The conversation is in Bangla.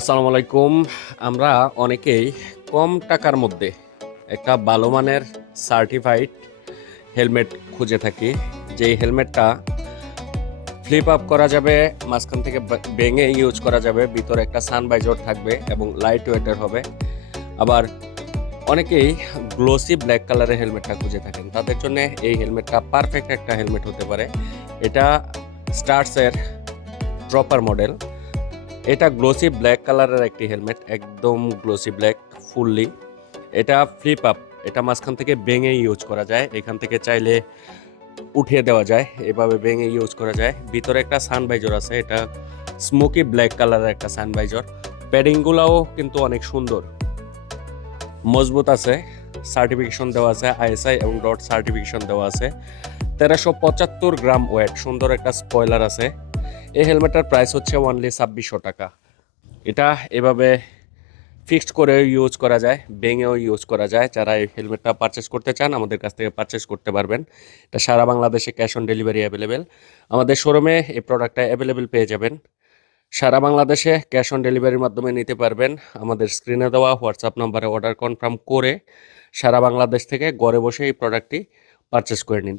আসসালামু আলাইকুম। আমরা অনেকেই কম টাকার মধ্যে একটা ভালো মানের সার্টিফাইড হেলমেট খুঁজে থাকি। যেই হেলমেটটা ফ্লিপ আপ করা যাবে, মাঝখান থেকে ভেঙে ইউজ করা যাবে, ভিতরে একটা সানভাইজার থাকবে এবং লাইট ওয়েটের হবে। আবার অনেকেই গ্লোসি ব্ল্যাক কালারের হেলমেটটা খুঁজে থাকেন, তাদের জন্য এই হেলমেটটা পারফেক্ট একটা হেলমেট হতে পারে। এটা স্টার্সের ড্রপার মডেল। এটা গ্লোসি ব্ল্যাক কালারের একটি হেলমেট, একদম গ্লোসি ব্ল্যাক ফুললি। এটা ফ্লিপ আপ, এটা মাঝখান থেকে ভেঙে ইউজ করা যায়, এখান থেকে চাইলে উঠিয়ে দেওয়া যায়, এভাবে ভেঙে ইউজ করা যায়। ভিতরে একটা সানভাইজার আছে, এটা স্মোকি ব্ল্যাক কালারের একটা সানভাইজার। প্যাডিংগুলোও কিন্তু অনেক সুন্দর, মজবুত আছে। সার্টিফিকেশন দেওয়া আছে, আইএসআই এবং ডট সার্টিফিকেশন দেওয়া আছে। 1375 গ্রাম ওয়েট, সুন্দর একটা স্পয়লার আছে। এই হেলমেটটার প্রাইস হচ্ছে অনলি 2600 টাকা। এটা এভাবে ফিক্সড করেও ইউজ করা যায়, ভেঙেও ইউজ করা যায়। যারা এই হেলমেটটা পারচেস করতে চান আমাদের কাছ থেকে পারচেস করতে পারবেন। এটা সারা বাংলাদেশে ক্যাশ অন ডেলিভারি অ্যাভেলেবেল। আমাদের শোরুমে এই প্রোডাক্টটা অ্যাভেলেবেল পেয়ে যাবেন। সারা বাংলাদেশে ক্যাশ অন ডেলিভারির মাধ্যমে নিতে পারবেন। আমাদের স্ক্রিনে দেওয়া হোয়াটসঅ্যাপ নম্বরে অর্ডার কনফার্ম করে সারা বাংলাদেশ থেকে ঘরে বসে এই প্রোডাক্টটি পারচেস করে নিন।